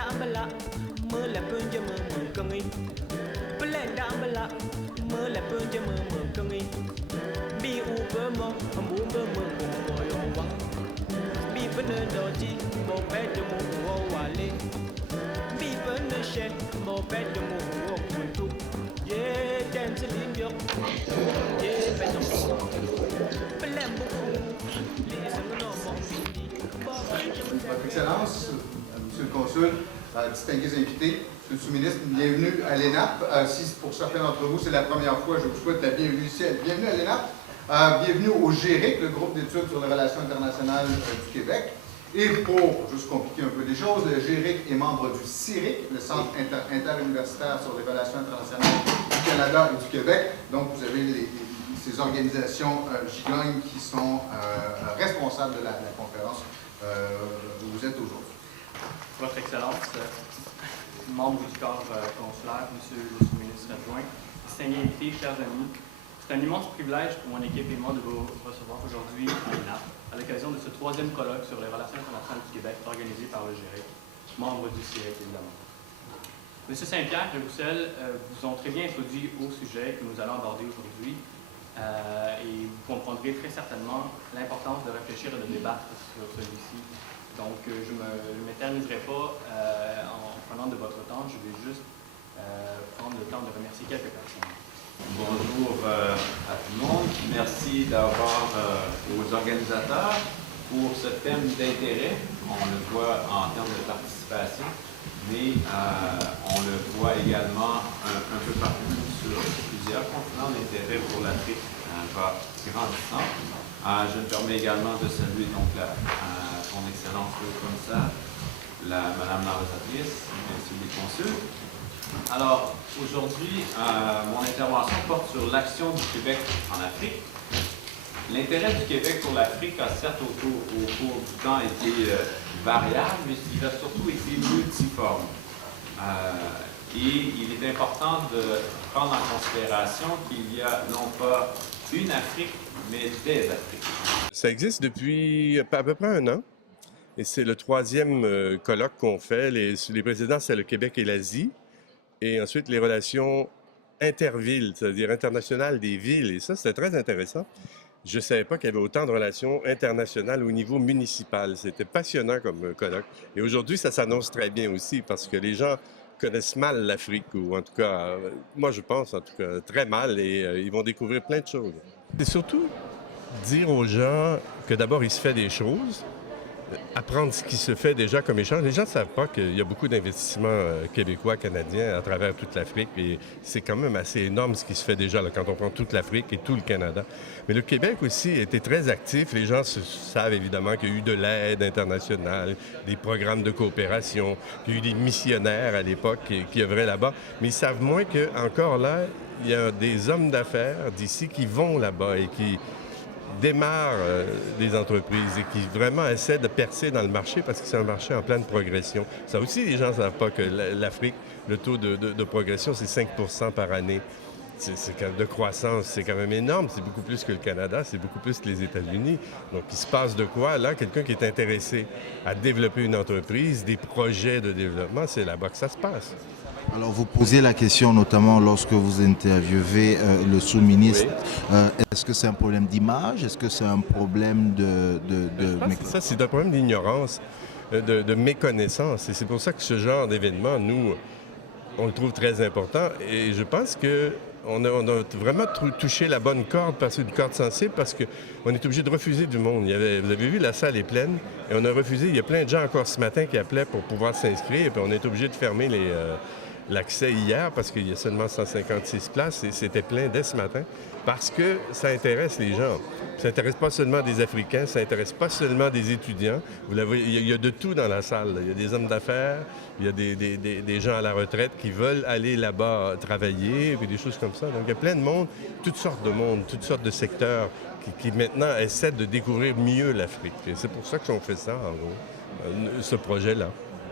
Ambala, Mula Punja Mumkungi, Belenda Ambala, Mula Punja Mumkungi, Be Ubermo, and Ubermo, Boyowa, Be Benedoji, Bo Pedamu, Wale, Be Beneshet, Bo Pedamu, Kuntu, Ye, Dance in your Ye, Benamo, Belembo, listen no Votre Excellence, Monsieur le Consul, distingués invités, Monsieur le Sous-ministre, bienvenue à l'ENAP. Si pour certains d'entre vous, c'est la première fois, je vous souhaite la bienvenue ici. Bienvenue à l'ENAP. Bienvenue au GERIC, le groupe d'études sur les relations internationales du Québec. Et pour juste compliquer un peu les choses, le GERIC est membre du CIRIC, le Centre interuniversitaire sur les relations internationales du Canada et du Québec. Donc, vous avez ces organisations gigantesques qui sont responsables de la conférence où vous êtes aujourd'hui. Votre Excellence, membre du corps consulaire, Monsieur le sous-ministre adjoint, distingués invités, chers amis, c'est un immense privilège pour mon équipe et moi de vous recevoir aujourd'hui à l'ENAP, à l'occasion de ce troisième colloque sur les relations internationales du Québec organisé par le GERIC, membre du CIRIC évidemment. Monsieur Saint-Pierre et Roussel vous ont très bien introduit au sujet que nous allons aborder aujourd'hui et vous comprendrez très certainement l'importance de réfléchir et de débattre sur celui-ci. Donc, je ne m'éterniserai pas en prenant de votre temps, je vais juste prendre le temps de remercier quelques personnes. Bonjour à tout le monde. Merci d'avoir aux organisateurs pour ce thème d'intérêt. On le voit en termes de participation, mais on le voit également un peu partout sur plusieurs continents. L'intérêt pour l'Afrique va grandissant. Je me permets également de saluer donc son Excellence le commissaire, Madame la Rosatrice, ainsi les consuls. Alors, aujourd'hui, mon intervention porte sur l'action du Québec en Afrique. L'intérêt du Québec pour l'Afrique a certes au cours du temps été variable, mais il a surtout été multiforme. Et il est important de prendre en considération qu'il y a non pas une Afrique, mais des Afriques. Ça existe depuis à peu près un an. Et c'est le troisième colloque qu'on fait. Les précédents, c'est le Québec et l'Asie. Et ensuite, les relations intervilles, c'est-à-dire internationales des villes. Et ça, c'était très intéressant. Je ne savais pas qu'il y avait autant de relations internationales au niveau municipal. C'était passionnant comme colloque. Et aujourd'hui, ça s'annonce très bien aussi parce que les gens connaissent mal l'Afrique, ou en tout cas, moi je pense en tout cas très mal, et ils vont découvrir plein de choses. C'est surtout dire aux gens que d'abord il se fait des choses, apprendre ce qui se fait déjà comme échange. Les gens ne savent pas qu'il y a beaucoup d'investissements québécois, canadiens à travers toute l'Afrique, et c'est quand même assez énorme ce qui se fait déjà là, quand on prend toute l'Afrique et tout le Canada. Mais le Québec aussi était très actif. Les gens savent évidemment qu'il y a eu de l'aide internationale, des programmes de coopération, qu'il y a eu des missionnaires à l'époque qui œuvraient là-bas, mais ils savent moins qu'encore là, il y a des hommes d'affaires d'ici qui vont là-bas et qui démarrent des entreprises et qui vraiment essaient de percer dans le marché parce que c'est un marché en pleine progression. Ça aussi, les gens ne savent pas que l'Afrique, le taux de progression, c'est 5 % par année. De croissance, c'est quand même énorme. C'est beaucoup plus que le Canada, c'est beaucoup plus que les États-Unis. Donc, il se passe de quoi? Là, quelqu'un qui est intéressé à développer une entreprise, des projets de développement, c'est là-bas que ça se passe. Alors, vous posez la question notamment lorsque vous interviewez le sous-ministre. Oui. Est-ce que c'est un problème d'image? Est-ce que c'est un problème Je pense que ça, c'est un problème d'ignorance, de méconnaissance. Et c'est pour ça que ce genre d'événement, nous, on le trouve très important. Et je pense qu'on a vraiment touché la bonne corde, une corde sensible, parce qu'on est obligé de refuser du monde. Vous avez vu, la salle est pleine, et on a refusé. Il y a plein de gens encore ce matin qui appelaient pour pouvoir s'inscrire, et puis on est obligé de fermer l'accès hier parce qu'il y a seulement 156 places et c'était plein dès ce matin parce que ça intéresse les gens. Ça n'intéresse pas seulement des Africains, ça n'intéresse pas seulement des étudiants. Vous l'avez, il y a de tout dans la salle. Il y a des hommes d'affaires, il y a des gens à la retraite qui veulent aller là-bas travailler, puis des choses comme ça. Donc il y a plein de monde, toutes sortes de secteurs qui maintenant essaient de découvrir mieux l'Afrique. Et c'est pour ça qu'on fait ça, en gros, ce projet-là.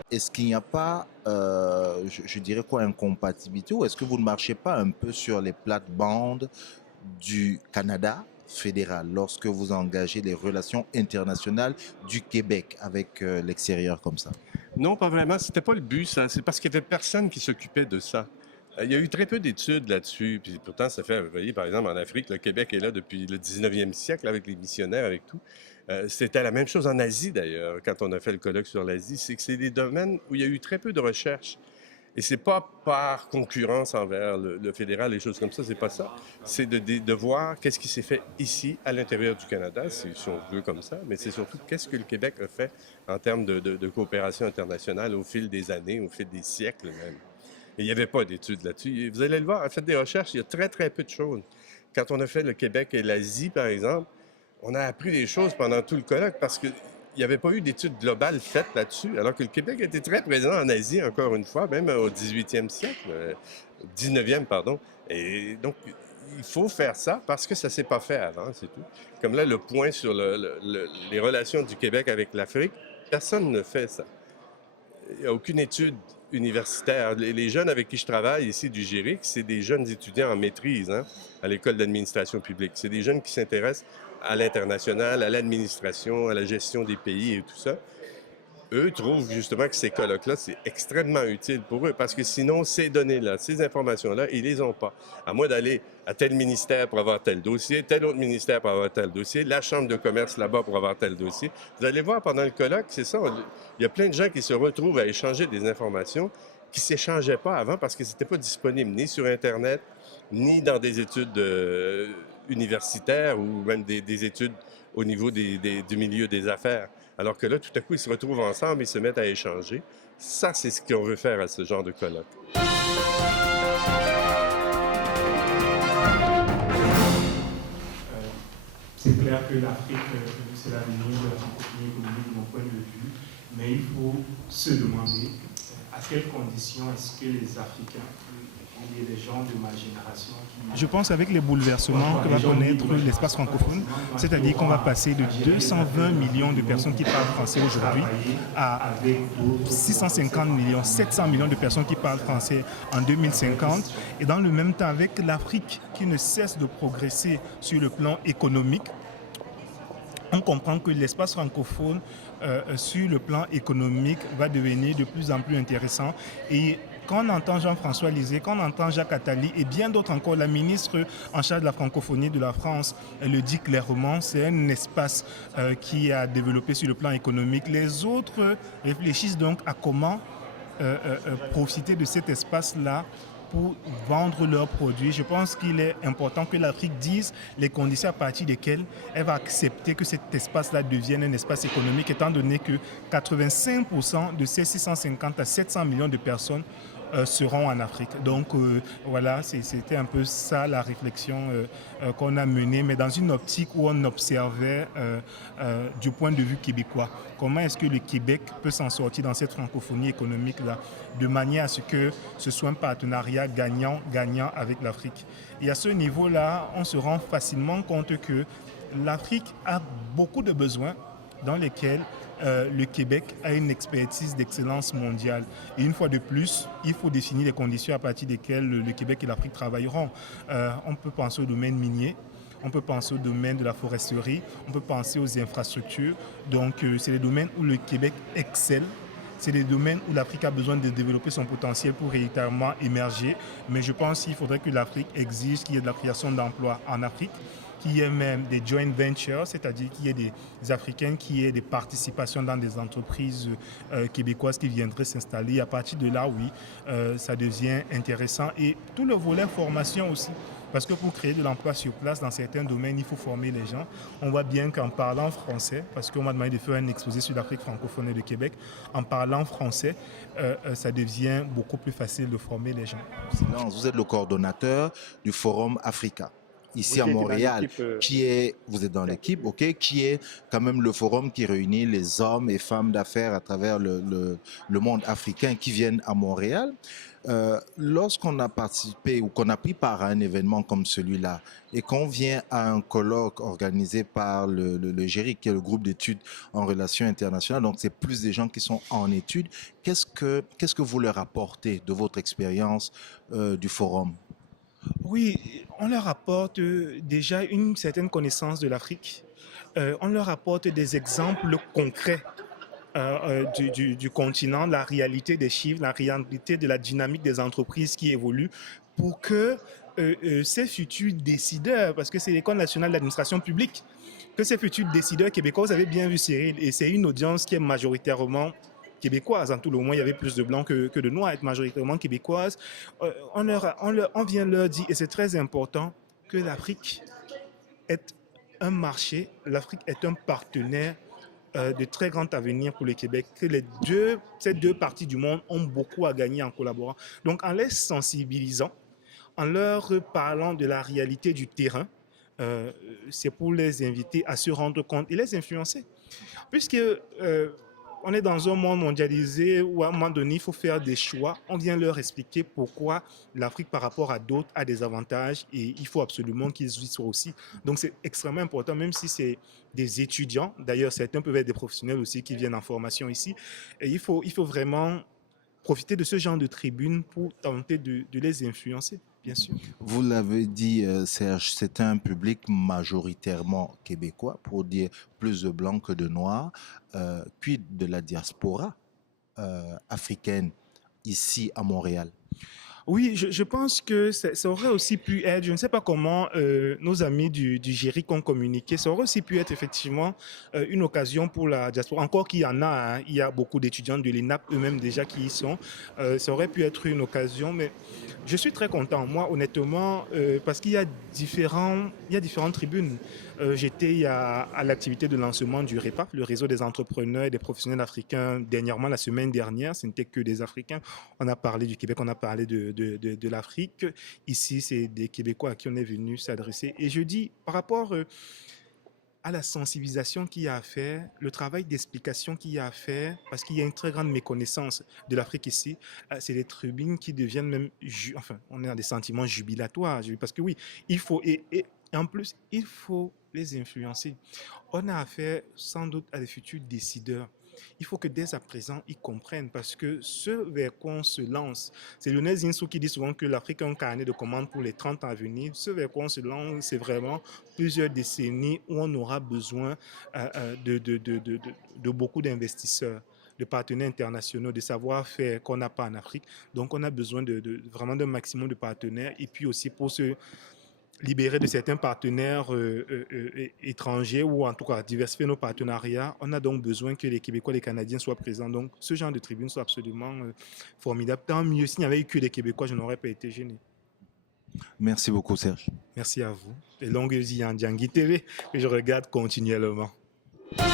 Est-ce qu'il n'y a pas, je dirais quoi, incompatibilité, ou est-ce que vous ne marchez pas un peu sur les plates-bandes du Canada fédéral lorsque vous engagez les relations internationales du Québec avec l'extérieur comme ça? Non, pas vraiment. C'était pas le but, ça. C'est parce qu'il y avait personne qui s'occupait de ça. Il y a eu très peu d'études là-dessus. Puis pourtant, ça fait, vous voyez, par exemple, en Afrique, le Québec est là depuis le 19e siècle avec les missionnaires, avec tout. C'était la même chose en Asie, d'ailleurs, quand on a fait le colloque sur l'Asie. C'est que c'est des domaines où il y a eu très peu de recherche. Et c'est pas par concurrence envers le fédéral, les choses comme ça, c'est pas ça. C'est de voir qu'est-ce qui s'est fait ici, à l'intérieur du Canada, si on veut comme ça, mais c'est surtout qu'est-ce que le Québec a fait en termes de coopération internationale au fil des années, au fil des siècles même. Et il n'y avait pas d'études là-dessus. Vous allez le voir, faites des recherches, il y a très, très peu de choses. Quand on a fait le Québec et l'Asie, par exemple, on a appris des choses pendant tout le colloque parce qu'il n'y avait pas eu d'études globales faites là-dessus, alors que le Québec était très présent en Asie, encore une fois, même au 18e siècle, 19e, pardon. Et donc, il faut faire ça parce que ça ne s'est pas fait avant, c'est tout. Comme là, le point sur les relations du Québec avec l'Afrique, personne ne fait ça. Il n'y a aucune étude universitaire. Les jeunes avec qui je travaille ici du GIRIC, c'est des jeunes étudiants en maîtrise à l'école d'administration publique. C'est des jeunes qui s'intéressent à l'international, à l'administration, à la gestion des pays et tout ça. Eux trouvent justement que ces colloques-là, c'est extrêmement utile pour eux parce que sinon, ces données-là, ces informations-là, ils les ont pas. À moins d'aller à tel ministère pour avoir tel dossier, tel autre ministère pour avoir tel dossier, la chambre de commerce là-bas pour avoir tel dossier. Vous allez voir pendant le colloque, c'est ça. Il y a plein de gens qui se retrouvent à échanger des informations qui ne s'échangeaient pas avant parce que c'était pas disponible ni sur Internet, ni dans des études universitaires ou même des études au niveau du milieu des affaires. Alors que là, tout à coup, ils se retrouvent ensemble, ils se mettent à échanger. Ça, c'est ce qu'on veut faire à ce genre de colloque. C'est clair que l'Afrique, c'est l'avenir de la francophonie économique de mon point de vue, mais il faut se demander à quelles conditions est-ce que les Africains et les gens de ma génération... Je pense avec les bouleversements que va connaître l'espace francophone, c'est-à-dire qu'on va passer de 220 millions de personnes qui parlent français aujourd'hui à 650 millions, 700 millions de personnes qui parlent français en 2050. Et dans le même temps, avec l'Afrique qui ne cesse de progresser sur le plan économique, on comprend que l'espace francophone sur le plan économique va devenir de plus en plus intéressant. Et quand on entend Jean-François Lisée, quand on entend Jacques Attali et bien d'autres encore, la ministre en charge de la francophonie de la France, elle le dit clairement, c'est un espace qui a développé sur le plan économique. Les autres réfléchissent donc à comment profiter de cet espace-là pour vendre leurs produits. Je pense qu'il est important que l'Afrique dise les conditions à partir desquelles elle va accepter que cet espace-là devienne un espace économique, étant donné que 85% de ces 650 à 700 millions de personnes seront en Afrique. Donc voilà, c'était un peu ça la réflexion qu'on a menée, mais dans une optique où on observait du point de vue québécois. Comment est-ce que le Québec peut s'en sortir dans cette francophonie économique-là, de manière à ce que ce soit un partenariat gagnant-gagnant avec l'Afrique. Et à ce niveau-là, on se rend facilement compte que l'Afrique a beaucoup de besoins dans lesquels le Québec a une expertise d'excellence mondiale. Et une fois de plus, il faut définir les conditions à partir desquelles le Québec et l'Afrique travailleront. On peut penser au domaine minier, on peut penser au domaine de la foresterie, on peut penser aux infrastructures. Donc, c'est les domaines où le Québec excelle. C'est des domaines où l'Afrique a besoin de développer son potentiel pour véritablement émerger. Mais je pense qu'il faudrait que l'Afrique exige qu'il y ait de la création d'emplois en Afrique, qu'il y ait même des joint ventures, c'est-à-dire qu'il y ait des Africains qui aient des participations dans des entreprises québécoises qui viendraient s'installer. À partir de là, oui, ça devient intéressant. Et tout le volet formation aussi. Parce que pour créer de l'emploi sur place, dans certains domaines, il faut former les gens. On voit bien qu'en parlant français, parce qu'on m'a demandé de faire un exposé sur l'Afrique francophone et le Québec, en parlant français, ça devient beaucoup plus facile de former les gens. Vous êtes le coordonnateur du Forum Africa. Ici à Montréal, vous êtes dans l'équipe, ok, qui est quand même le forum qui réunit les hommes et femmes d'affaires à travers le monde africain qui viennent à Montréal. Lorsqu'on a participé ou qu'on a pris part à un événement comme celui-là et qu'on vient à un colloque organisé par le GIRIC, qui est le groupe d'études en relations internationales, donc c'est plus des gens qui sont en études, qu'est-ce que vous leur apportez de votre expérience du forum? Oui, on leur apporte déjà une certaine connaissance de l'Afrique. On leur apporte des exemples concrets du continent, la réalité des chiffres, la réalité de la dynamique des entreprises qui évoluent pour que ces futurs décideurs, parce que c'est l'École nationale d'administration publique, que ces futurs décideurs québécois, vous avez bien vu Cyril, et c'est une audience qui est majoritairement québécoise. En tout le moins, il y avait plus de blancs que de noirs, être majoritairement québécoise. On vient leur dire, et c'est très important, que l'Afrique est un marché, l'Afrique est un partenaire de très grand avenir pour le Québec, que ces deux parties du monde ont beaucoup à gagner en collaborant. Donc, en les sensibilisant, en leur parlant de la réalité du terrain, c'est pour les inviter à se rendre compte et les influencer. Puisque on est dans un monde mondialisé où à un moment donné, il faut faire des choix. On vient leur expliquer pourquoi l'Afrique par rapport à d'autres a des avantages et il faut absolument qu'ils y soient aussi. Donc c'est extrêmement important, même si c'est des étudiants. D'ailleurs, certains peuvent être des professionnels aussi qui viennent en formation ici. Et il faut vraiment profiter de ce genre de tribune pour tenter de les influencer, bien sûr. Vous l'avez dit, Serge, c'est un public majoritairement québécois, pour dire plus de blancs que de noirs, puis de la diaspora africaine ici à Montréal. Oui, je pense que ça aurait aussi pu être, je ne sais pas comment nos amis du GIRIC ont communiqué, ça aurait aussi pu être effectivement une occasion pour la diaspora. Encore qu'il y en a, hein, il y a beaucoup d'étudiants de l'ENAP eux-mêmes déjà qui y sont. Ça aurait pu être une occasion, mais je suis très content, moi, honnêtement, parce qu'il y a différentes tribunes. J'étais à l'activité de lancement du REPAF, le réseau des entrepreneurs et des professionnels africains, dernièrement, la semaine dernière. Ce n'était que des Africains. On a parlé du Québec, on a parlé de l'Afrique. Ici, c'est des Québécois à qui on est venu s'adresser. Et je dis, par rapport à la sensibilisation qu'il y a à faire, le travail d'explication qu'il y a à faire, parce qu'il y a une très grande méconnaissance de l'Afrique ici, c'est des tribunes qui deviennent même, enfin, on est dans des sentiments jubilatoires, parce que oui, il faut, et en plus, il faut les influencer. On a affaire sans doute à des futurs décideurs. Il faut que dès à présent, ils comprennent parce que ce vers quoi on se lance, c'est Lionel Zinsou qui dit souvent que l'Afrique a un carnet de commandes pour les 30 ans à venir. Ce vers quoi on se lance, c'est vraiment plusieurs décennies où on aura besoin de beaucoup d'investisseurs, de partenaires internationaux, de savoir-faire qu'on n'a pas en Afrique. Donc, on a besoin vraiment d'un maximum de partenaires et puis aussi pour se libérer de certains partenaires étrangers ou en tout cas diversifier nos partenariats. On a donc besoin que les Québécois et les Canadiens soient présents. Donc ce genre de tribune soit absolument formidable. Tant mieux, s'il n'y avait eu que des Québécois, je n'aurais pas été gêné. Merci beaucoup, Serge. Merci à vous. Et longue vie en Djangui TV, que je regarde continuellement. J'ai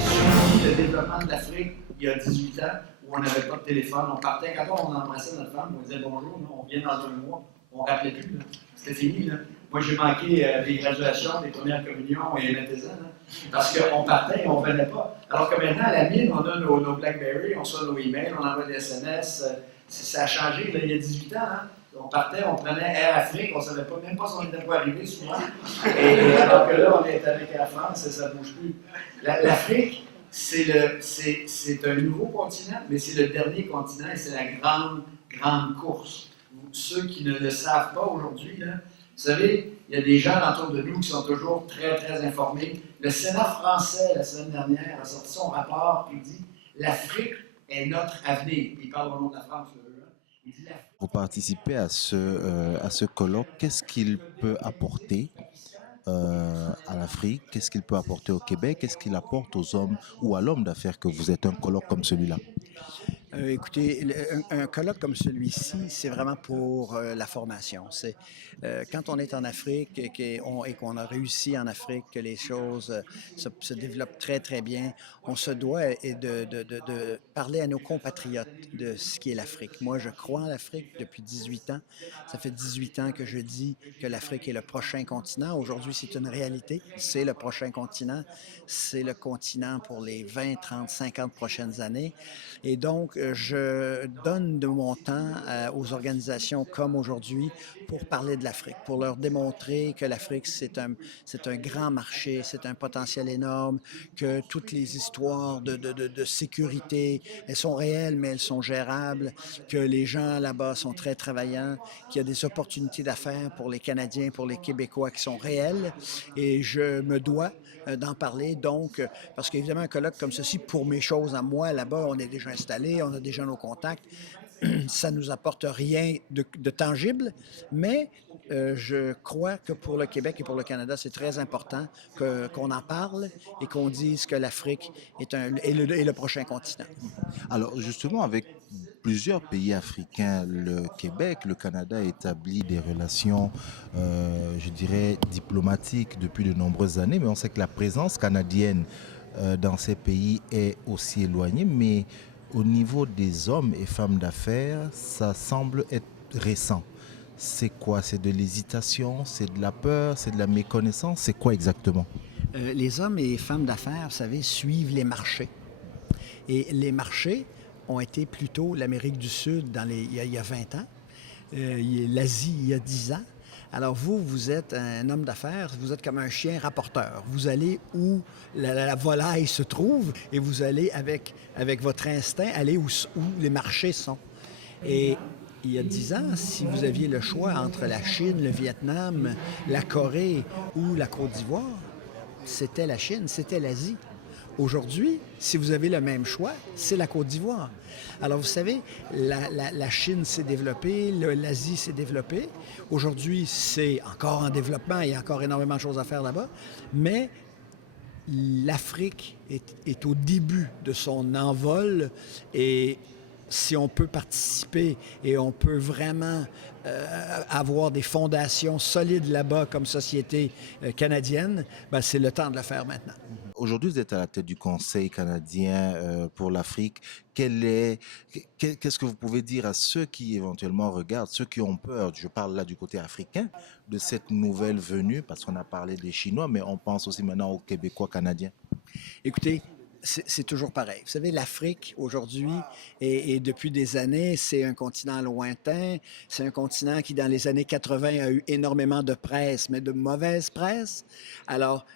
suivi le développement de l'Afrique il y a 18 ans, où on n'avait pas de téléphone. On partait, quand on embrassait notre femme, on disait bonjour, on vient dans un mois, on ne rappelait plus. C'était fini. Là. Moi, j'ai manqué des graduations, des premières communions et Matézan, parce qu'on partait et on ne venait pas. Alors que maintenant, à la mine, on a nos BlackBerry, on reçoit nos emails, on envoie des SMS. Ça a changé là, il y a 18 ans. Hein. On partait, on prenait Air Afrique, on ne savait pas, même pas si on était pas arrivé souvent. Et alors que là, on est avec Air France, ça ne bouge plus. L'Afrique, c'est un nouveau continent, mais c'est le dernier continent et c'est la grande course. Ceux qui ne le savent pas aujourd'hui, vous savez, il y a des gens autour de nous qui sont toujours très, très informés. Le Sénat français, la semaine dernière, a sorti son rapport qui dit « L'Afrique est notre avenir ». Il parle au nom de la France. Il dit « Pour participer à ce colloque, qu'est-ce qu'il peut apporter à l'Afrique, qu'est-ce qu'il peut apporter au Québec, qu'est-ce qu'il apporte aux hommes ou à l'homme d'affaires que vous êtes un colloque comme celui-là? Écoutez, un colloque comme celui-ci, c'est vraiment pour la formation. C'est quand on est en Afrique et qu'on a réussi en Afrique, que les choses se développent très, très bien, on se doit de parler à nos compatriotes de ce qu'est l'Afrique. Moi, je crois en l'Afrique depuis 18 ans. Ça fait 18 ans que je dis que l'Afrique est le prochain continent. Aujourd'hui, c'est une réalité. C'est le prochain continent. C'est le continent pour les 20, 30, 50 prochaines années. Et donc, je donne de mon temps aux organisations comme aujourd'hui pour parler de l'Afrique, pour leur démontrer que l'Afrique, c'est un grand marché, c'est un potentiel énorme, que toutes les histoires de sécurité, elles sont réelles, mais elles sont gérables, que les gens là-bas sont très travaillants, qu'il y a des opportunités d'affaires pour les Canadiens, pour les Québécois qui sont réelles. Et je me dois d'en parler. Donc, parce qu'évidemment, un colloque comme ceci, pour mes choses à moi, là-bas, on est déjà installé, on a déjà nos contacts. Ça ne nous apporte rien de tangible, mais je crois que pour le Québec et pour le Canada, c'est très important qu'on en parle et qu'on dise que l'Afrique est le prochain continent. Alors justement, avec plusieurs pays africains, le Québec, le Canada établit des relations, je dirais, diplomatiques depuis de nombreuses années, mais on sait que la présence canadienne dans ces pays est aussi éloignée, mais au niveau des hommes et femmes d'affaires, ça semble être récent. C'est quoi? C'est de l'hésitation, c'est de la peur, c'est de la méconnaissance, c'est quoi exactement? Les hommes et femmes d'affaires, vous savez, suivent les marchés. Et les marchés ont été plutôt l'Amérique du Sud il y a 20 ans, l'Asie il y a 10 ans. Alors vous êtes un homme d'affaires, vous êtes comme un chien rapporteur. Vous allez où la volaille se trouve et vous allez avec votre instinct aller où les marchés sont. Et il y a 10 ans, si vous aviez le choix entre la Chine, le Vietnam, la Corée ou la Côte d'Ivoire, c'était la Chine, c'était l'Asie. Aujourd'hui, si vous avez le même choix, c'est la Côte d'Ivoire. Alors, vous savez, la Chine s'est développée, l'Asie s'est développée. Aujourd'hui, c'est encore en développement, il y a encore énormément de choses à faire là-bas, mais l'Afrique est au début de son envol et si on peut participer et on peut vraiment avoir des fondations solides là-bas comme société canadienne, ben c'est le temps de le faire maintenant. Aujourd'hui, vous êtes à la tête du Conseil canadien pour l'Afrique. Qu'est-ce que vous pouvez dire à ceux qui éventuellement regardent, ceux qui ont peur, je parle là du côté africain, de cette nouvelle venue, parce qu'on a parlé des Chinois, mais on pense aussi maintenant aux Québécois canadiens? Écoutez, c'est toujours pareil. Vous savez, l'Afrique, aujourd'hui, et depuis des années, c'est un continent lointain. C'est un continent qui, dans les années 80, a eu énormément de presse, mais de mauvaise presse. Alors,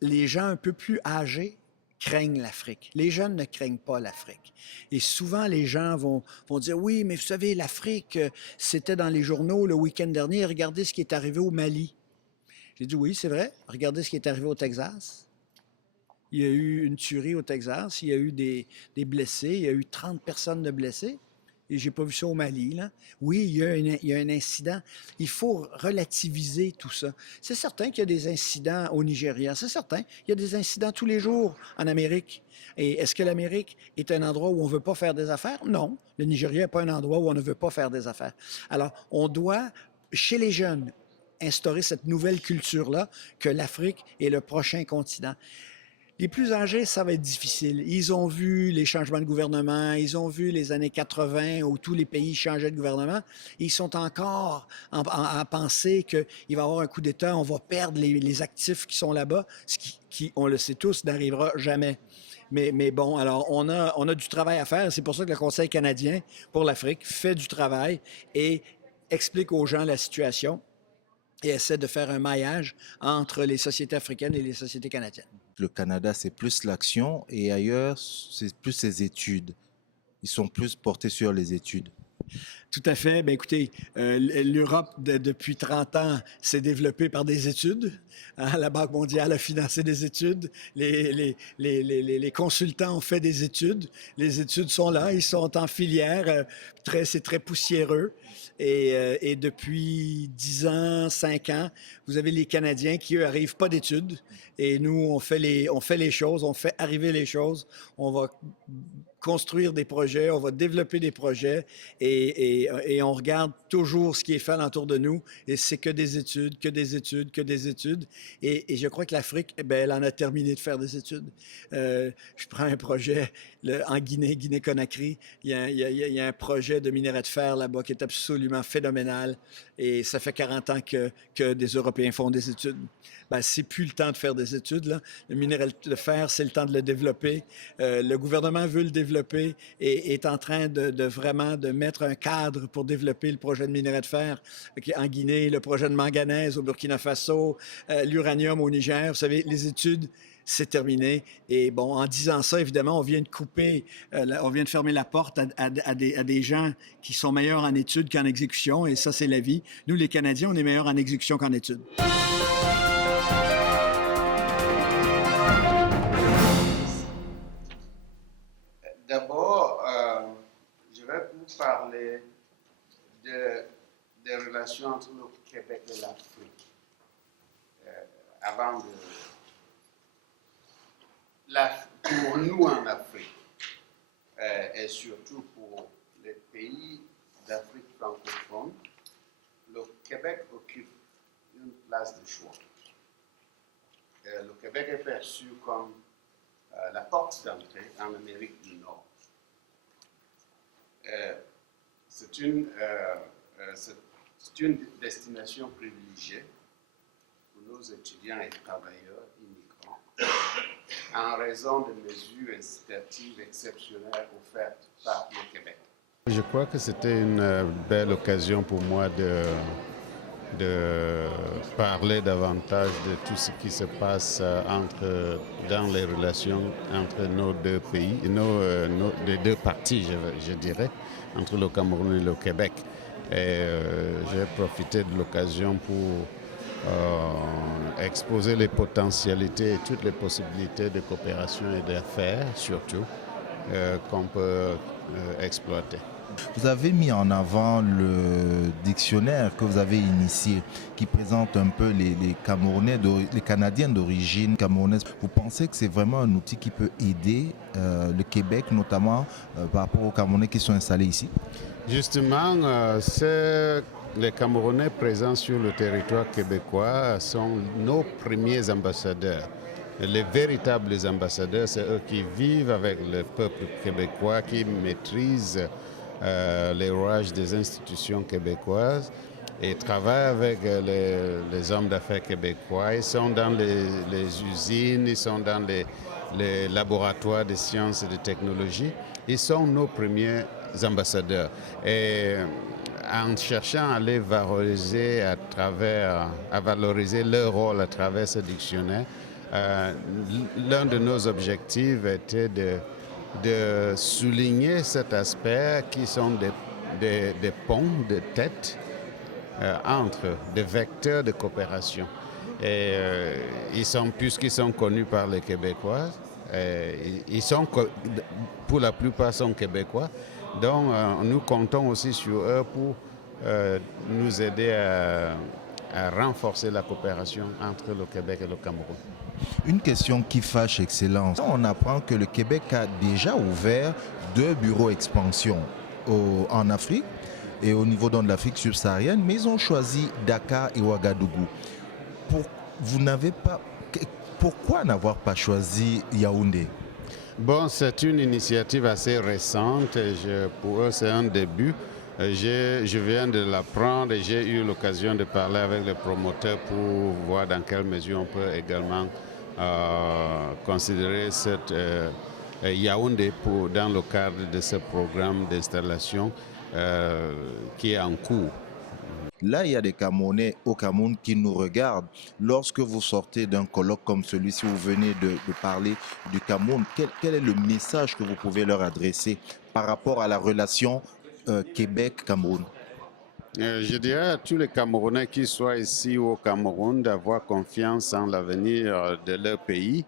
les gens un peu plus âgés craignent l'Afrique. Les jeunes ne craignent pas l'Afrique. Et souvent, les gens vont dire, oui, mais vous savez, l'Afrique, c'était dans les journaux le week-end dernier. Regardez ce qui est arrivé au Mali. J'ai dit, oui, c'est vrai. Regardez ce qui est arrivé au Texas. Il y a eu une tuerie au Texas, il y a eu des blessés, il y a eu 30 personnes de blessés. Et j'ai pas vu ça au Mali, là. Oui, il y a un incident. Il faut relativiser tout ça. C'est certain qu'il y a des incidents au Nigeria, c'est certain. Il y a des incidents tous les jours en Amérique. Et est-ce que l'Amérique est un endroit où on ne veut pas faire des affaires? Non. Le Nigeria n'est pas un endroit où on ne veut pas faire des affaires. Alors, on doit, chez les jeunes, instaurer cette nouvelle culture-là que l'Afrique est le prochain continent. Les plus âgés, ça va être difficile. Ils ont vu les changements de gouvernement, ils ont vu les années 80 où tous les pays changeaient de gouvernement. Ils sont encore à penser qu'il va y avoir un coup d'État, on va perdre les actifs qui sont là-bas, ce qui, on le sait tous, n'arrivera jamais. Mais bon, alors on a du travail à faire. C'est pour ça que le Conseil canadien pour l'Afrique fait du travail et explique aux gens la situation et essaie de faire un maillage entre les sociétés africaines et les sociétés canadiennes. Le Canada, c'est plus l'action et ailleurs, c'est plus les études. Ils sont plus portés sur les études. Tout à fait. Bien, écoutez, l'Europe, depuis 30 ans, s'est développée par des études. La Banque mondiale a financé des études. Les consultants ont fait des études. Les études sont là, ils sont en filière. C'est très poussiéreux. Et depuis 10 ans, 5 ans, vous avez les Canadiens qui, eux, n'arrivent pas d'études. Et nous, on fait les choses, on fait arriver les choses. On va construire des projets, on va développer des projets et on regarde toujours ce qui est fait alentour de nous et c'est que des études, que des études, que des études. Et je crois que l'Afrique, elle en a terminé de faire des études. Je prends un projet en Guinée-Conakry. Il y a un projet de minerai de fer là-bas qui est absolument phénoménal et ça fait 40 ans que des Européens font des études. C'est plus le temps de faire des études, là. Le minerai de fer, c'est le temps de le développer. Le gouvernement veut le développer et est en train de vraiment de mettre un cadre pour développer le projet de minerai de fer en Guinée, le projet de manganèse au Burkina Faso, l'uranium au Niger. Vous savez, les études, c'est terminé. Et bon, en disant ça, évidemment, on vient de fermer la porte à des gens qui sont meilleurs en études qu'en exécution. Et ça, c'est la vie. Nous, les Canadiens, on est meilleurs en exécution qu'en études. vous parler des relations entre le Québec et l'Afrique. Pour nous en Afrique, et surtout pour les pays d'Afrique francophone, le Québec occupe une place de choix. Le Québec est perçu comme la porte d'entrée en Amérique du Nord. C'est une destination privilégiée pour nos étudiants et travailleurs immigrants en raison des mesures incitatives exceptionnelles offertes par le Québec. Je crois que c'était une belle occasion pour moi de parler davantage de tout ce qui se passe dans les relations entre nos deux pays, les deux parties, je dirais, entre le Cameroun et le Québec. Et j'ai profité de l'occasion pour exposer les potentialités et toutes les possibilités de coopération et d'affaires, surtout, qu'on peut exploiter. Vous avez mis en avant le dictionnaire que vous avez initié, qui présente un peu les Canadiens d'origine camerounaise. Vous pensez que c'est vraiment un outil qui peut aider le Québec, notamment par rapport aux Camerounais qui sont installés ici? Justement, les Camerounais présents sur le territoire québécois sont nos premiers ambassadeurs. Les véritables ambassadeurs, c'est eux qui vivent avec le peuple québécois, qui maîtrisent les rouages des institutions québécoises et travaillent avec les hommes d'affaires québécois. Ils sont dans les usines, ils sont dans les laboratoires de sciences et de technologie. Ils sont nos premiers ambassadeurs. Et en cherchant à les valoriser à valoriser leur rôle à travers ce dictionnaire, l'un de nos objectifs était de souligner cet aspect qui sont des ponts de tête entre des vecteurs de coopération. Et puisqu'ils sont connus par les Québécois, pour la plupart sont québécois, donc nous comptons aussi sur eux pour nous aider à renforcer la coopération entre le Québec et le Cameroun. Une question qui fâche, Excellence. On apprend que le Québec a déjà ouvert 2 bureaux expansion en Afrique et au niveau de l'Afrique subsaharienne, mais ils ont choisi Dakar et Ouagadougou. Pourquoi n'avoir pas choisi Yaoundé? Bon, c'est une initiative assez récente. Pour eux, c'est un début. Je viens de l'apprendre et j'ai eu l'occasion de parler avec les promoteurs pour voir dans quelle mesure on peut également considérer cette Yaoundé dans le cadre de ce programme d'installation qui est en cours. Là, il y a des Camerounais au Cameroun qui nous regardent. Lorsque vous sortez d'un colloque comme celui-ci, vous venez de parler du Cameroun, quel est le message que vous pouvez leur adresser par rapport à la relation Québec-Cameroun? Je dirais à tous les Camerounais qui soient ici au Cameroun d'avoir confiance en l'avenir de leur pays,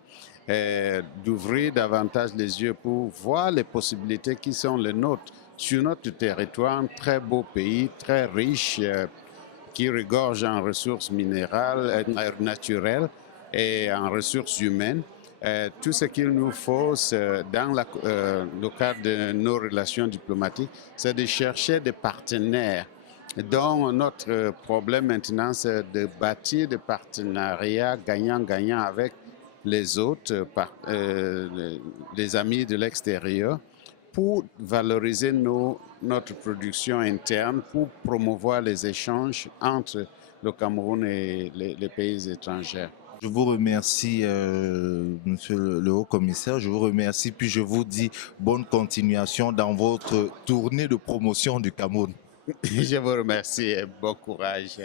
d'ouvrir davantage les yeux pour voir les possibilités qui sont les nôtres sur notre territoire, un très beau pays, très riche, qui regorge en ressources minérales, naturelles et en ressources humaines. Tout ce qu'il nous faut dans le cadre de nos relations diplomatiques, c'est de chercher des partenaires. Donc notre problème maintenant, c'est de bâtir des partenariats gagnant-gagnant avec les autres, les amis de l'extérieur, pour valoriser notre production interne, pour promouvoir les échanges entre le Cameroun et les pays étrangers. Je vous remercie, Monsieur le Haut-Commissaire. Je vous remercie, puis je vous dis bonne continuation dans votre tournée de promotion du Cameroun. Je vous remercie et bon courage.